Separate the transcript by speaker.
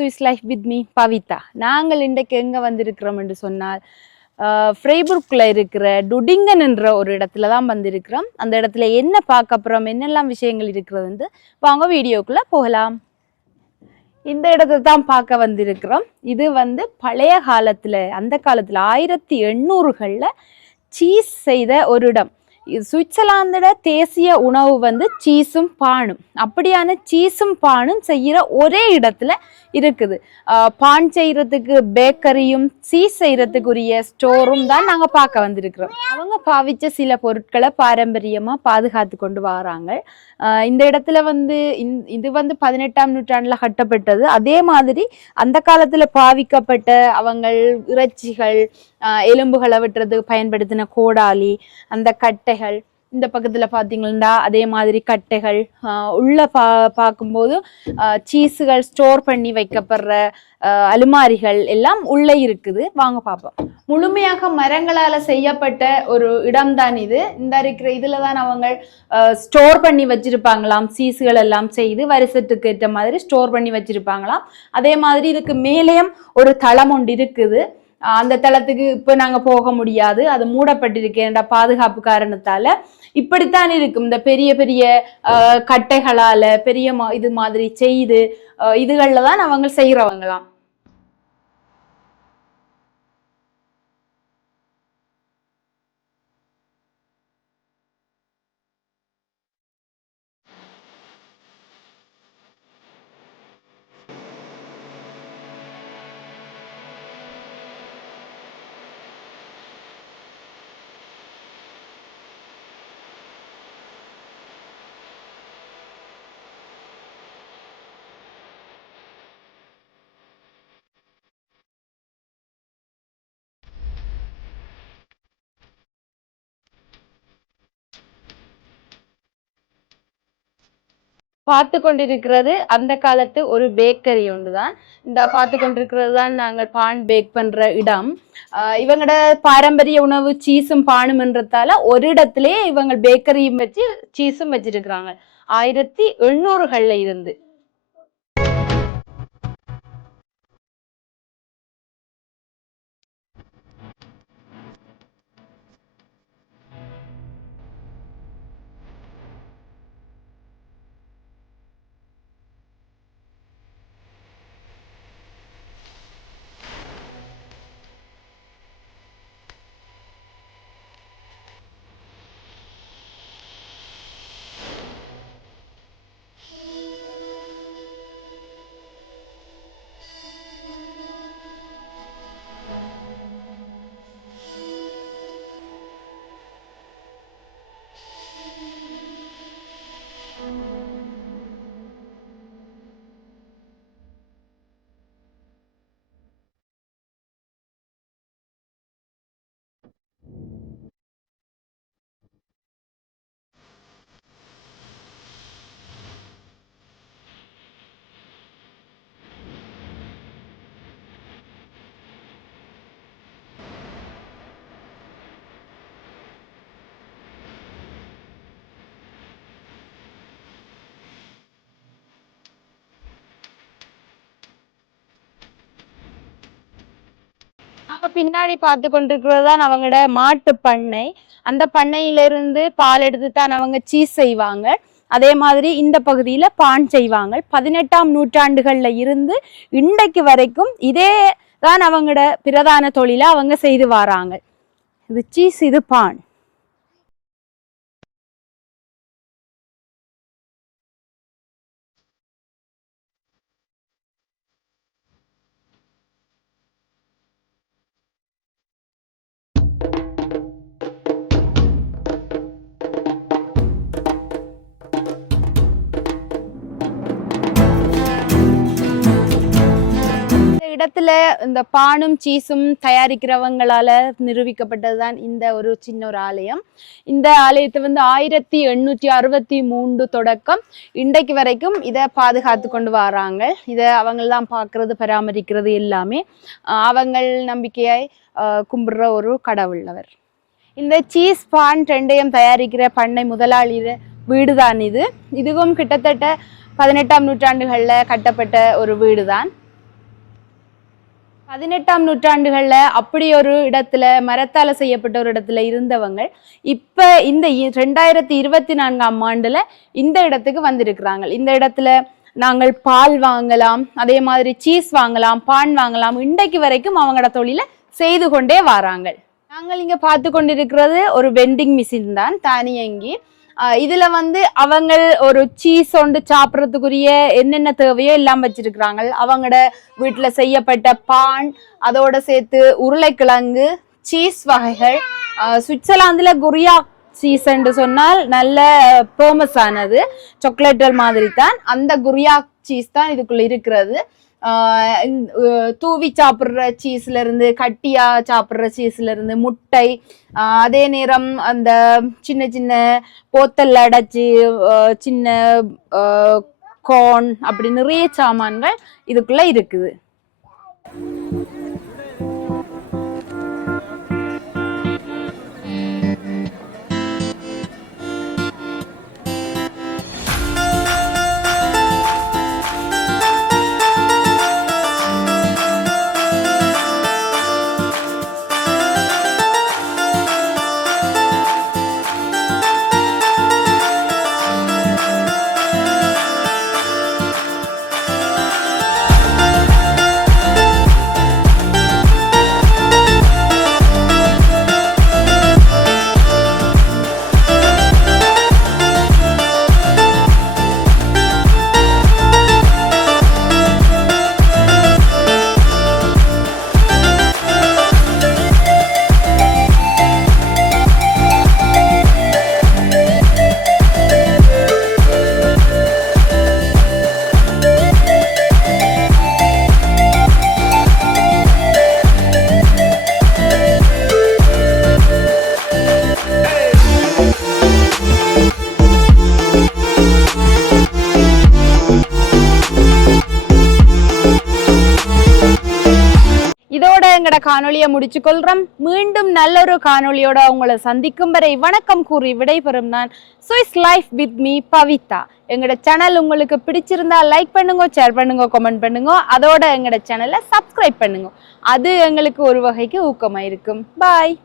Speaker 1: Swiss life with me Pavitha. நாங்கள் இன்றைக்கு எங்கே வந்திருக்கிறோம் என்று சொன்னால் ஃப்ரைபுர்க்கில் இருக்கிற டுடிங்கன் என்ற ஒரு இடத்துல தான் வந்திருக்கிறோம். அந்த இடத்துல என்ன பார்க்க போகிறோம் என்னெல்லாம் விஷயங்கள் இருக்கிறது வந்து வாங்க வீடியோக்குள்ளே போகலாம். இந்த இடத்தை தான் பார்க்க வந்திருக்கிறோம். இது வந்து பழைய காலத்தில் அந்த காலத்தில் ஆயிரத்தி எண்ணூறுகளில் சீஸ் செய்த ஒரு இடம். இது சுவிட்சர்லாந்தோட தேசிய உணவு வந்து சீஸும் பானும். அப்படியான சீஸும் பானும் செய்கிற ஒரே இடத்துல இருக்குது. பான் செய்யறதுக்கு பேக்கரியும் சீஸ் செய்யறதுக்குரிய ஸ்டோரும் தான் நாங்கள் பார்க்க வந்திருக்கிறோம். அவங்க பாவிச்ச சில பொருட்களை பாரம்பரியமாக பாதுகாத்து கொண்டு வராங்க. இந்த இடத்துல வந்து இது வந்து பதினெட்டாம் நூற்றாண்டுல கட்டப்பட்டது. அதே மாதிரி அந்த காலத்துல பாவிக்கப்பட்ட அவங்கள் இறைச்சிகள் எலும்புகளை வெட்டுறதுக்கு பயன்படுத்தின கோடாலி அந்த கட்டைகள் இந்த பக்கத்தில் பார்த்தீங்கன்னா அதே மாதிரி கட்டைகள் உள்ளே பா பார்க்கும்போது சீஸுகள் ஸ்டோர் பண்ணி வைக்கப்படுற அலுமாரிகள் எல்லாம் உள்ளே இருக்குது. வாங்க பார்ப்போம் முழுமையாக மரங்களால் செய்யப்பட்ட ஒரு இடம்தான் இது. இந்த இருக்கிற இதில் தான் அவங்க ஸ்டோர் பண்ணி வச்சிருப்பாங்களாம். சீஸுகள் எல்லாம் செய்து வரிசத்துக்கு ஏற்ற மாதிரி ஸ்டோர் பண்ணி வச்சிருப்பாங்களாம். அதே மாதிரி இதுக்கு மேலேயும் ஒரு தளம் ஒன்று இருக்குது. அந்த தளத்துக்கு இப்போ நாங்கள் போக முடியாது. அது மூடப்பட்டிருக்கேன்ற பாதுகாப்பு காரணத்தால இப்படித்தான் இருக்கும். இந்த பெரிய பெரிய கட்டைகளால் கட்டைகளால பெரிய மா- இது மாதிரி செய்து இதுகளில் தான் அவங்க செய்கிறவங்களாம் பார்த்து கொண்டிருக்கிறது அந்த காலத்து ஒரு பேக்கரி ஒன்று தான் இந்த பார்த்து கொண்டிருக்கிறது தான் நாங்கள் பான் பேக் பண்ணுற இடம். இவங்களோட பாரம்பரிய உணவு சீஸும் பானும்ன்றதால ஒரு இடத்திலே இவங்க பேக்கரியும் வச்சு சீஸும் வச்சிருக்கிறாங்க. ஆயிரத்தி எண்ணூறுகளில் இருந்து. பின்னாடி பார்த்து கொண்டிருக்கிறதுதான் அவங்களோட மாட்டு பண்ணை. அந்த பண்ணையிலிருந்து பால் எடுத்து தான் அவங்க சீஸ் செய்வாங்க. அதே மாதிரி இந்த பகுதியில் பான் செய்வாங்க. பதினெட்டாம் நூற்றாண்டுகளில் இருந்து இன்றைக்கு வரைக்கும் இதே தான் அவங்களோட பிரதான தொழிலை அவங்க செய்து வராங்க. இது சீஸ் இது பான். இடத்துல இந்த பானும் சீஸும் தயாரிக்கிறவங்களால நிரூபிக்கப்பட்டதுதான் இந்த ஒரு சின்ன ஒரு ஆலயம். இந்த ஆலயத்தை வந்து ஆயிரத்தி எண்ணூற்றி அறுபத்தி மூன்று தொடக்கம் இன்றைக்கு வரைக்கும் இதை பாதுகாத்து கொண்டு வராங்க. இதை அவங்க தான் பார்க்கறது பராமரிக்கிறது எல்லாமே. அவங்கள் நம்பிக்கையாய் கும்பிடுற ஒரு கடவுள் அவர் இந்த சீஸ் பான் ரெண்டையும் தயாரிக்கிற பண்ணை முதலாளி வீடுதான் இது. இதுவும் கிட்டத்தட்ட பதினெட்டாம் நூற்றாண்டுகளில் கட்டப்பட்ட ஒரு வீடு தான் பதினெட்டாம் நூற்றாண்டுகளில் அப்படி ஒரு இடத்துல மரத்தால் செய்யப்பட்ட ஒரு இடத்துல இருந்தவங்க இப்போ இந்த இ- ரெண்டாயிரத்தி இருபத்தி நான்காம் ஆண்டில் இந்த இடத்துக்கு வந்திருக்கிறாங்க. இந்த இடத்துல நாங்கள் பால் வாங்கலாம் அதே மாதிரி சீஸ் வாங்கலாம் பான் வாங்கலாம் இன்றைக்கு வரைக்கும் அவங்களோட தொழிலை செய்து கொண்டே வராங்க. நாங்கள் இங்கே பார்த்து கொண்டிருக்கிறது ஒரு வெண்டிங் மிஷின் தான் தானியங்கி இதுல வந்து அவங்க ஒரு சீஸ் ஒன்று சாப்பிட்றதுக்குரிய என்னென்ன தேவையோ எல்லாம் வச்சிருக்கிறாங்க. அவங்களோட வீட்டுல செய்யப்பட்ட பான் அதோட சேர்த்து உருளைக்கிழங்கு சீஸ் வகைகள். சுவிட்சர்லாந்துல குரியா சீஸ் என்று சொன்னால் நல்ல ஃபேமஸ் ஆனது. சாக்லேட்டல் மாதிரி தான் அந்த குரியா சீஸ் தான் இதுக்குள்ள இருக்கிறது. தூவி சாப்பிட்ற சீஸ்ல இருந்து கட்டியா சாப்பிட்ற சீஸ்ல இருந்து முட்டை அதே நேரம் அந்த சின்ன சின்ன போத்தல் அடைச்சி சின்ன கோன் அப்படி நிறைய சாமான்கள் இதுக்குள்ள இருக்குது. காணொலியை முடிச்சுக்கொள்கிறோம் மீண்டும் நல்ல ஒரு காணொலியோட உங்களை சந்திக்கும் வரை வணக்கம் கூறி விடைபெறும் நான் Swiss life with me Pavitha. எங்களோட சேனல் உங்களுக்கு பிடிச்சிருந்தா லைக் பண்ணுங்க ஷேர் பண்ணுங்க கமெண்ட் பண்ணுங்க. அதோட எங்களோட சேனலை சப்ஸ்கிரைப் பண்ணுங்க. அது எங்களுக்கு ஒரு வகைக்கு ஊக்கமாக இருக்கும். பாய்.